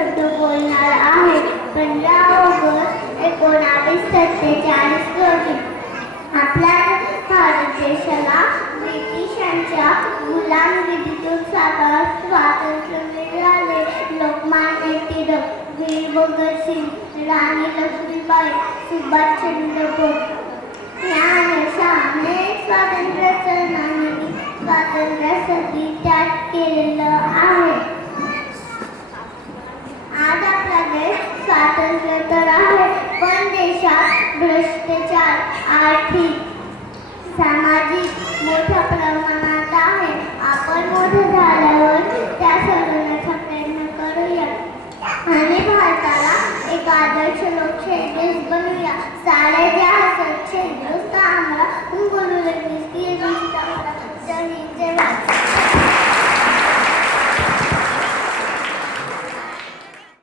शब्द बोलणार आहे. 15 ऑगस्ट 1947 रोजी आपल्या भारत देशाला ब्रिटिशांच्या गुलामगिरीतून स्वातंत्र्य मिळाले. लोकमान्य टिळक, वीर भगतसिंग, राणी लक्ष्मीबाई, सुभाषचंद्र बोस या अनेक स्वातंत्र्य सेनानी स्वातंत्र्यासाठी त्याग केलेलं आहे. आज आपला देश स्वातंत्र्य तर आहे, पण देशात भ्रष्टाचार, आर्थिक, सामाजिक मोठ्या प्रमाणात आहे. आपण मोठे झाल्यावर